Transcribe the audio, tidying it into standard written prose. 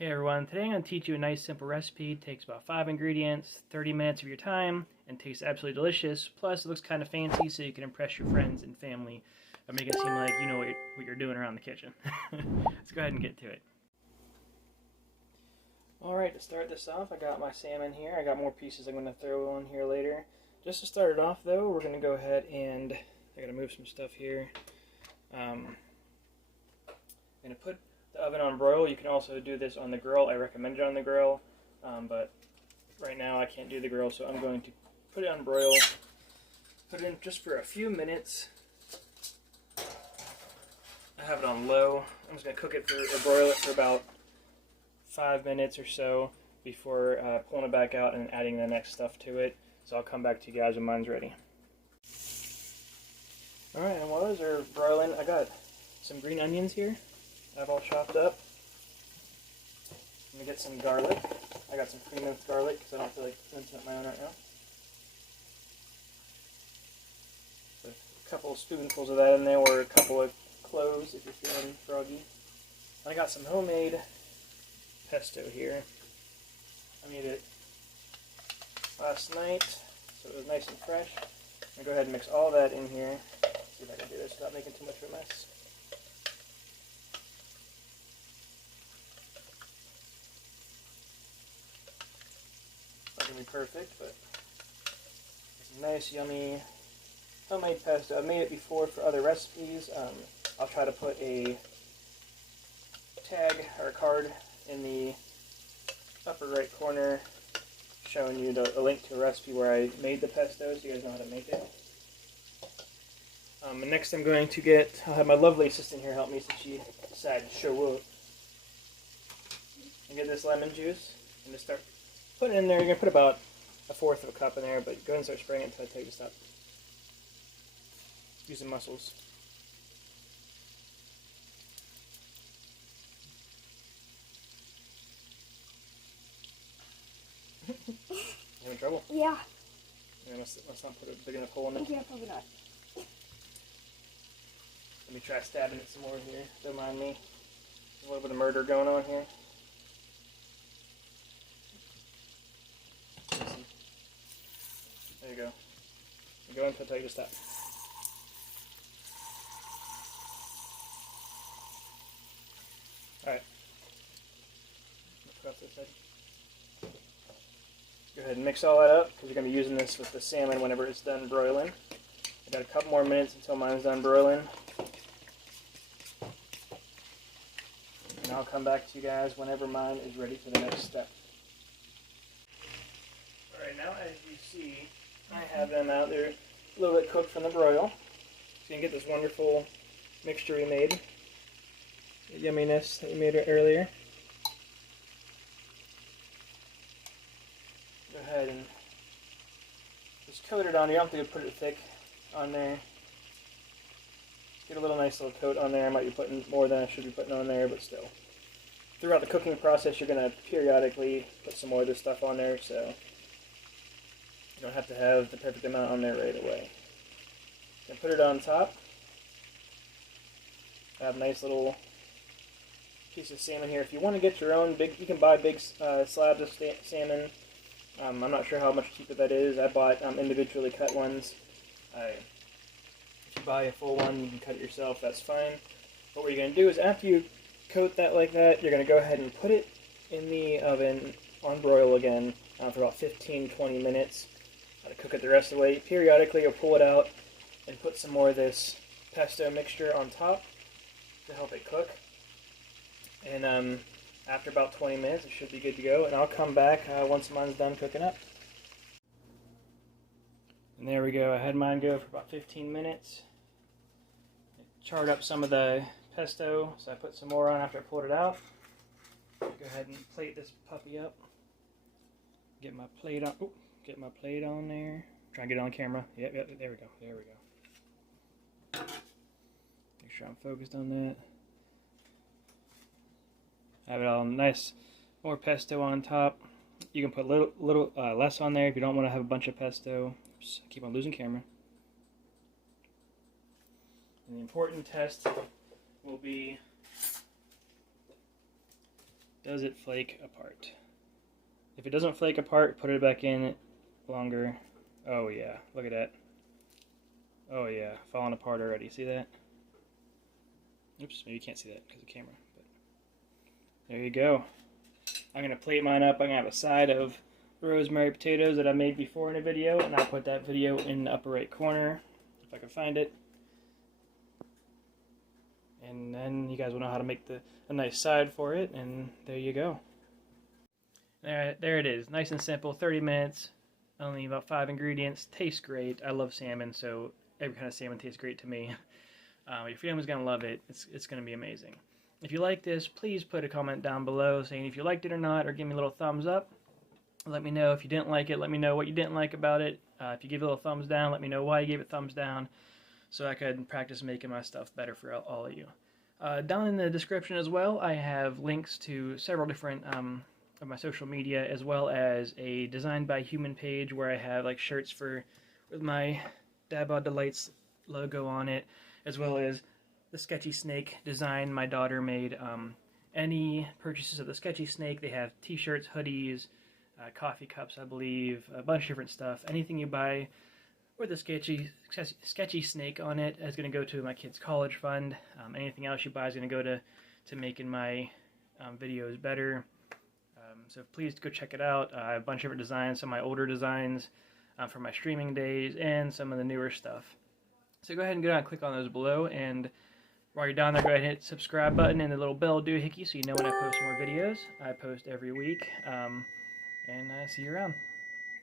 Hey everyone, today I'm going to teach you a nice simple recipe. It takes about 5 ingredients, 30 minutes of your time, and tastes absolutely delicious. Plus it looks kind of fancy so you can impress your friends and family by making it seem like you know what you're doing around the kitchen. Let's go ahead and get to it. Alright, to start this off, I got my salmon here. I got more pieces I'm going to throw on here later. Just to start it off though, we're going to go ahead and, I got to move some stuff here. I'm going to put the oven on broil. You can also do this on the grill. I recommend it on the grill, but right now I can't do the grill, so I'm going to put it on broil. Put it in just for a few minutes. I have it on low. I'm just going to cook it or broil it for about 5 minutes or so before pulling it back out and adding the next stuff to it. So I'll come back to you guys when mine's ready. Alright, and while those are broiling, I got some green onions here. I've all chopped up. I'm going to get some garlic. I got some pre-minced garlic because I don't feel like mincing up my own right now. So a couple of spoonfuls of that in there, or a couple of cloves if you're feeling froggy. I got some homemade pesto here. I made it last night, so it was nice and fresh. I'm going to go ahead and mix all that in here. See if I can do this without making too much of a mess. Perfect, but it's nice, yummy homemade pesto. I've made it before for other recipes. I'll try to put a tag or a card in the upper right corner showing you a link to a recipe where I made the pesto so you guys know how to make it. And next I'm going to I'll have my lovely assistant here help me since she decided to show up. And get this lemon juice and just start putting it in there. You're going to put about 1/4 of a cup in there, but go ahead and start spraying it until I tell you to stop. Use the muscles. You having trouble? Yeah. Let's not put a big enough hole in it. Yeah, probably not. Let me try stabbing it some more here. Don't mind me. There's a little bit of murder going on here. There you go. Go until I tell you to stop. Alright. Let's this side. Go ahead and mix all that up because you're going to be using this with the salmon whenever it's done broiling. I got a couple more minutes until mine's done broiling. And I'll come back to you guys whenever mine is ready for the next step. Alright, now as you see, I have them out there a little bit cooked from the broil. So you can get this wonderful mixture we made. The yumminess that we made earlier. Go ahead and just coat it on. You don't have to put it thick on there. Get a little nice little coat on there. I might be putting more than I should be putting on there, but still. Throughout the cooking process, you're going to periodically put some more of this stuff on there, so you don't have to have the perfect amount on there right away. Then put it on top. I have a nice little piece of salmon here. If you want to get your own big, you can buy big slabs of salmon. I'm not sure how much cheaper that is. I bought individually cut ones. If you buy a full one, you can cut it yourself. That's fine. But what you're going to do is after you coat that like that, you're going to go ahead and put it in the oven on broil again for about 15-20 minutes. Cook it the rest of the way. Periodically you'll pull it out and put some more of this pesto mixture on top to help it cook. And after about 20 minutes it should be good to go, and I'll come back once mine's done cooking up. And there we go. I had mine go for about 15 minutes. It charred up some of the pesto, so I put some more on after I pulled it out. Go ahead and plate this puppy up. Get my plate on. Ooh. Get my plate on there. Try and get it on camera. Yep, there we go. There we go. Make sure I'm focused on that. Have it all nice. More pesto on top. You can put a little less on there if you don't want to have a bunch of pesto. Just keep on losing camera. And the important test will be Does it flake apart? If it doesn't flake apart, put it back in longer. Oh yeah, look at that. Oh yeah, falling apart already. See that? Oops, maybe you can't see that because of the camera. But there you go. I'm going to plate mine up. I'm going to have a side of rosemary potatoes that I made before in a video, and I'll put that video in the upper right corner if I can find it. And then you guys will know how to make a nice side for it, and there you go. There it is. Nice and simple, 30 minutes, only about 5 ingredients. Tastes great. I love salmon, so every kind of salmon tastes great to me. Your family's going to love it. It's going to be amazing. If you like this, please put a comment down below saying if you liked it or not, or give me a little thumbs up. Let me know if you didn't like it. Let me know what you didn't like about it. If you give it a little thumbs down, let me know why you gave it thumbs down, so I could practice making my stuff better for all of you. Down in the description as well, I have links to several different of my social media, as well as a Designed by Human page where I have like shirts with my Dad Bod Delights logo on it, as well as the sketchy snake design my daughter made. Any purchases of the sketchy snake, they have t-shirts, hoodies, coffee cups, I believe, a bunch of different stuff. Anything you buy with a sketchy snake on it is going to go to my kids' college fund. Anything else you buy is going to go to making my videos better. So please go check it out. I have a bunch of different designs, some of my older designs from my streaming days, and some of the newer stuff. So go ahead and go down and click on those below, and while you're down there, go ahead and hit the subscribe button and the little bell doohickey so you know when I post more videos. I post every week, and see you around.